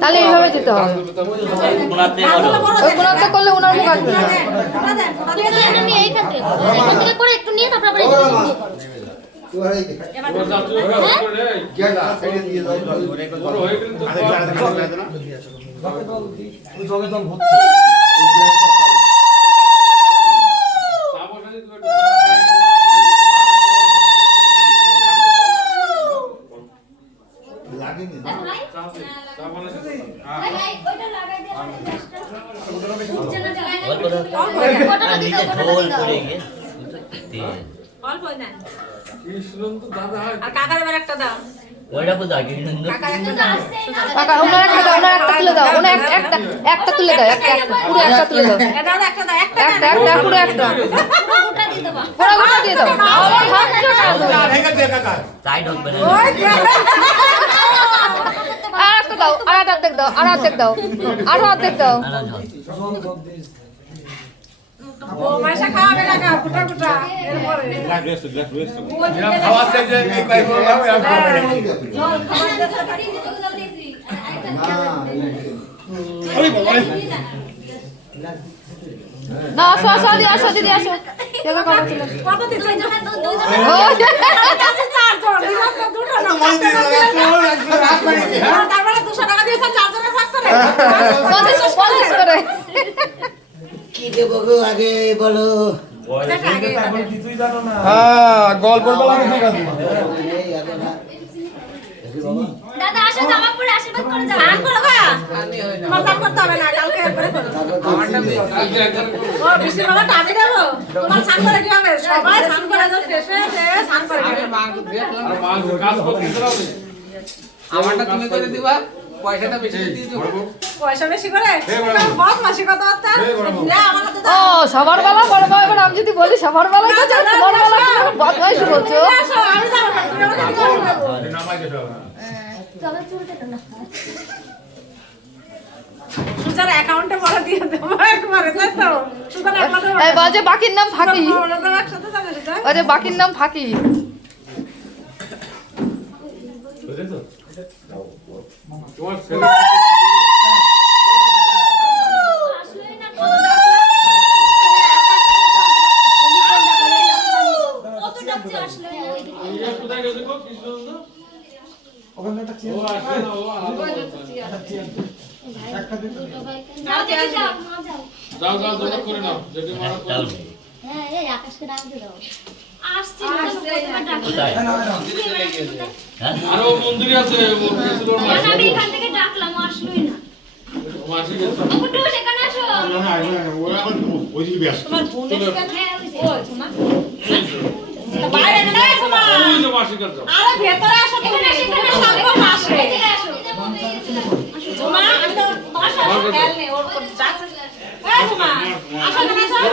তাহলে এইভাবে যেতে হবে। ওনাতে করলে ওনার মুখ আসবে না। করে একটু নিয়ে তারপর কাকা ওনার একটা দাও, ওনার একটা তুলে দাও, ওনার একটা তুলে দাও, পুরো একটা তুলে দাও, একটা পুরো একটা পুরো গোটা দিয়ে দাও। আর একটা দাও, আর অর্ধেক দাও, আর অর্ধেক দাও, আর অর্ধেক দাও। ও মাসা খাওয়াবে না কা ফুটা ফুটা এরপরে খাওয়াতে যে এই পাই বললাম আমি খাবো না আসো আসো দিদি, আসো দিদি, আসো কেমন কথা ছিল কত দিতে কাছে চার জন দিলাম তো দুটো না তারপরে 200 টাকা দিয়েছে চার জনের ভাগ করে 50 করে কি দেবো গো আগে বলো। হ্যাঁ গল্পের বেলা আমি ঠিক আছে দাদা আসো জামা পরে আশীর্বাদ করে যাও। স্নান করো গা মজা করতে হবে না কালকে একবারে করো ও বৃষ্টি বাবা টাবি দেবো তোমার স্নান করে কি হবে সবাই স্নান করে যাও শেষে স্নান করে আমারটা তুমি করে দিবা, পয়সাটা বেশি দিয়ে দিও। পয়সা বেশি করে বস মাসি কত অর্থ আমার হাতে ও সবার বেলা বড় ভাই, এবার আমি যদি বলি সবার বেলায় তো তোমার বেলা বদমাইশ বলছো। আমি যাবো না তুমি আমাকে দিয়ে দেবো চলো চুল কেটে না। সুজার অ্যাকাউন্টে বড় দিয়ে দেবো একবারে তাই তো সুজার অ্যাকাউন্টে এই বাজে বাকির নাম ফাঁকি, একসাথে যাবে সুজা বাজে বাকির নাম ফাঁকি। তোমার ছেলে আসলে না কত ডাকছে আসলে না। ইয়া কোথায় গেছে গো কৃষ্ণনন্দ ওখানে একটা চেয়ার ও আসে না ও আলাদা যাও দেখে যাও, মা যাও। যাও যাও দৌড় করে নাও যদি মারা করো হ্যাঁ এই আকাশকে ডাক দাও। আসছে কতবার ডাকলাম। আরো মন্দির আছে ও গেছিল না, না, আমি এখান থেকে ডাকলাম ও আসলোই না। মাসি গেছে কুটু সেখানে আসো। না না আসবে না ওরা এখন ওইদিকে ব্যস্ত তোমার বোনের সাথে হ্যাঁ ওই যে। ওই শোনা বাইরে না শোনা ওই যে মাসি কাছে আরে ভেতরে আসো তুমি এখানে আসো, এখানে আসো। সামনে আসো এদিকে আসো। জমা আমি তো আসো খেয়াল নেই ওর যাচ্ছে এই জমা আসো এখানে আসো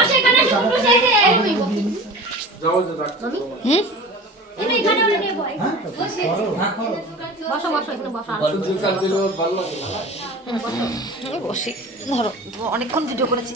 আসো এখানে আসো, কুটু সেই যে এই বই। যাও যে ডাক্তার হুম তুমি এখানে ওটা নিয়ে বই। বসে। বসো বসো এখানে বসো কাল দিলে ভালো লাগে না বসি, ধরো অনেকক্ষণ ভিডিও করেছি।